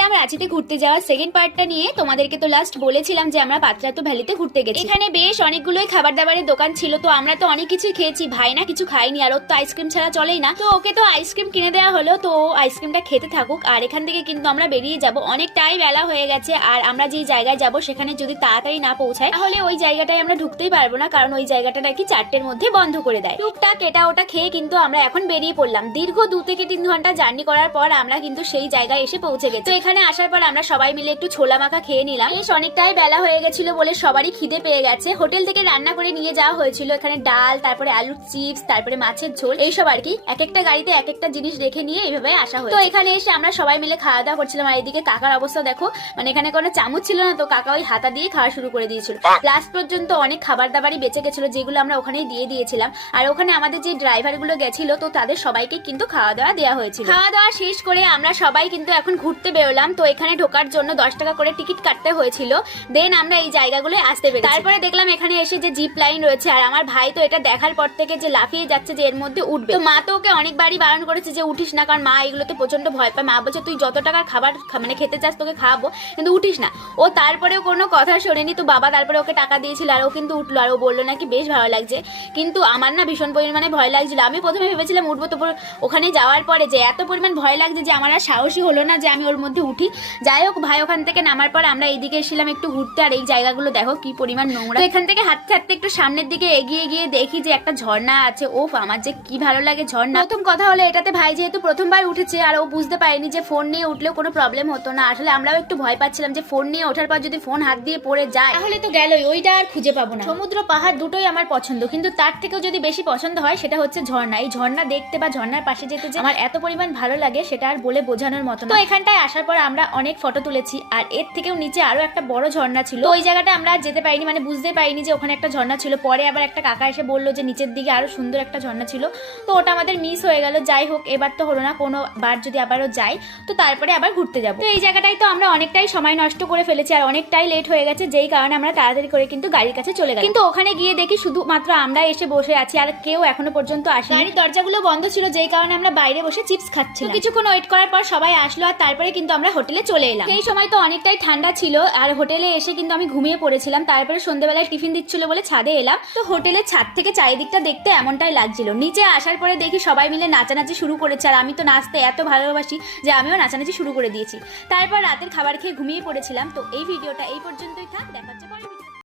এলাম রাঁচিতে ঘুরতে যাওয়ার সেকেন্ড পার্টটা নিয়ে। তোমাদেরকে তো লাস্ট বলেছিলাম যে আমরা পাত্রাতু ভ্যালিতে ঘুরতে গেছি। এখানে বেশ অনেকগুলোই খাবার দাবারের দোকান ছিল, তো আমরা তো অনেক কিছু খেয়েছি। ভাই না কিছু খাইনি, আর ওর তো আইসক্রিম ছাড়া চলেই না, তো ওকে তো আইসক্রিম কিনে দেওয়া হলো, তো আইসক্রিমটা খেতে থাকুক। আর এখান থেকে কিন্তু আমরা বেরিয়ে যাব, অনেকটাই বেলা হয়ে গেছে। আর আমরা যেই জায়গায় যাব সেখানে যদি তাড়াতাড়ি না পৌঁছায় তাহলে ওই জায়গাটায় আমরা ঢুকতেই পারবো না, কারণ ওই জায়গাটা নাকি 4টের মধ্যে বন্ধ করে দেয়। টুকটাক এটা ওটা খেয়ে কিন্তু আমরা এখন বেরিয়ে পড়লাম। দীর্ঘ 2 থেকে 3 ঘন্টা জার্নি করার পর আমরা কিন্তু সেই জায়গায় এসে পৌঁছে গেছি। তো এখানে আসার পর আমরা সবাই মিলে একটু ছোলা মাখা খেয়ে নিলাম। বেশ অনেকটাই বেলা হয়ে গেছিল বলে সবারই খিদে পেয়ে গেছে। হোটেল থেকে রান্না করে নিয়ে যাওয়া হয়েছিল, এখানে ডাল, তারপরে আলুর চিপস, তারপরে মাছের ঝোল, এইসব আর কি। এক একটা গাড়িতে এক একটা জিনিস রেখে নিয়ে এইভাবে আসা হয়েছে। তো এখানে এসে আমরা সবাই মিলে খাওয়া দাওয়া করছিলাম। আর এদিকে কাকার অবস্থা দেখো, মানে এখানে কোনো চামচ ছিল না, তো কাকা ওই হাতা দিয়ে খাওয়া শুরু করে দিয়েছিল। লাস্ট পর্যন্ত অনেক খাবার দাবারই বেঁচে গেছিল, যেগুলো আমরা ওখানেই দিয়ে দিয়েছিলাম। আর ওখানে আমাদের যে ড্রাইভার গুলো গেছিল, তো তাদের সবাইকে কিন্তু খাওয়া দাওয়া দেওয়া হয়েছিল। খাওয়া দাওয়া শেষ করে আমরা সবাই কিন্তু এখন ঘুরতে বেরোলাম। তো এখানে ঢোকার জন্য 10 টাকা করে টিকিট কাটতে হয়েছিল, দেন আমরা এই জায়গাগুলো আসতে পেরেছি। তারপরে দেখলাম এখানে এসে যে জিপ লাইন রয়েছে, আর আমার ভাই তো এটা দেখার পর থেকে যে লাফিয়ে যাচ্ছে যে এর মধ্যে উঠবে। তো মা তো ওকে অনেকবারই বারণ করেছে যে উঠিস না, কারণ মা এগুলোতে প্রচন্ড ভয় পায়। মা বলছে তুই যত টাকার খাবার মানে খেতে চাস তোকে খাওয়াবো, কিন্তু উঠিস না। ও তারপরেও কোনো কথা শোনেনি। তো বাবা তারপরে ওকে টাকা দিয়েছিল, আর ও কিন্তু উঠলো, আর ও বললো নাকি বেশ ভালো লাগছে। কিন্তু আমার না ভীষণ পরিমাণে ভয় লাগছিল। আমি প্রথমে ভেবেছিলাম উঠবো, তো ওখানে যাওয়ার পরে যে এত পরিমাণ ভয় লাগছে যে আমার আর সাহসী হলো না যে আমি ওর মধ্যে উঠি। যাই হোক, ভাই ওখান থেকে নামার পর আমরা এইদিকে এসেছিলাম একটু ঘুরতে। আর এই জায়গাগুলো দেখো কি পরিমাণ নোংরা। তো এখান থেকে হাঁটতে হাঁটতে একটু সামনের দিকে এগিয়ে গিয়ে দেখি যে একটা ঝর্ণা আছে। ওফ, আমার যে কি ভালো লাগে ঝর্ণা। প্রথম কথা হলো এটাতে ভাই যেহেতু প্রথমবার উঠেছে, আর ও বুঝতে পারেনি যে ফোন নিয়ে উঠলেও কোনো প্রবলেম হতো না। আসলে আমরাও একটু ভয় পাচ্ছিলাম যে ফোন নিয়ে ওঠার পর যদি ফোন হাত দিয়ে পড়ে যায় তাহলে তো গেলই, ওইটা আর খুঁজে পাবো না। সমুদ্র পাহাড় দুটোই আমার পছন্দ, কিন্তু তার থেকেও যদি বেশি পছন্দ হয় সেটা হচ্ছে ঝর্ণা। এই ঝর্ণা দেখতে বা ঝর্ণার পাশে যেতে যে আমার এত পরিমাণ ভালো লাগে সেটা আর বলে বোঝানোর মতো না। তো এখানটায় আসার পর আমরা অনেক ফটো তুলেছি, আর এর থেকেও নিচে আরো একটা বড় ঝর্ণা ছিল। ওই জায়গাটা আমরা যেতে পারিনি, মানে বুঝতে পারিনি যে ওখানে একটা ঝর্ণা ছিল। পরে আবার একটা কাকা এসে বললো যে নিচের দিকে আরো সুন্দর একটা ঝর্ণা ছিল, তো ওটা আমাদের মিস হয়ে গেল। যাই হোক, এবার তো হলো না, কোনো বার যদি আবারও যাই তো তারপরে আবার ঘুরতে যাবো। তো এই জায়গাটাই তো আমরা অনেকটাই সময় নষ্ট করে ফেলেছি, আর অনেকটাই লেট হয়ে গেছে, যেই কারণে আমরা তাড়াতাড়ি করে কিন্তু গাড়ির কাছে চলে গেলাম। কিন্তু ওখানে গিয়ে দেখি শুধুমাত্র আমরা এসে বসে আছি, আর কেউ এখনো পর্যন্ত আসেনি। গাড়ির দরজাগুলো বন্ধ ছিল, যেই কারণে আমরা বাইরে বসে চিপস খাচ্ছি। কিছুক্ষণ ওয়েট করার পর সবাই আসলো, আর তারপরে কিন্তু আমরা হোটেলে চলে এলাম। এই সময় তো অনেকটাই ঠান্ডা ছিল, আর হোটেলে এসে কিন্তু আমি ঘুমিয়ে পড়েছিলাম। তারপরে সন্ধ্যেবেলায় টিফিন দিচ্ছিল বলে ছাদে এলাম। তো হোটেলের ছাদ থেকে চারিদিকটা দেখতে এমনটাই লাগছিল। নিচে আসার পরে দেখি সবাই মিলে নাচানাচি শুরু করেছে, আর আমি তো নাচতে এত ভালোবাসি যে আমিও নাচানাচি শুরু করে দিয়েছি। তারপর রাতের খাবার খেয়ে ঘুমিয়ে পড়েছিলাম। তো এই ভিডিওটা এই পর্যন্তই থাক, দেখা হচ্ছে।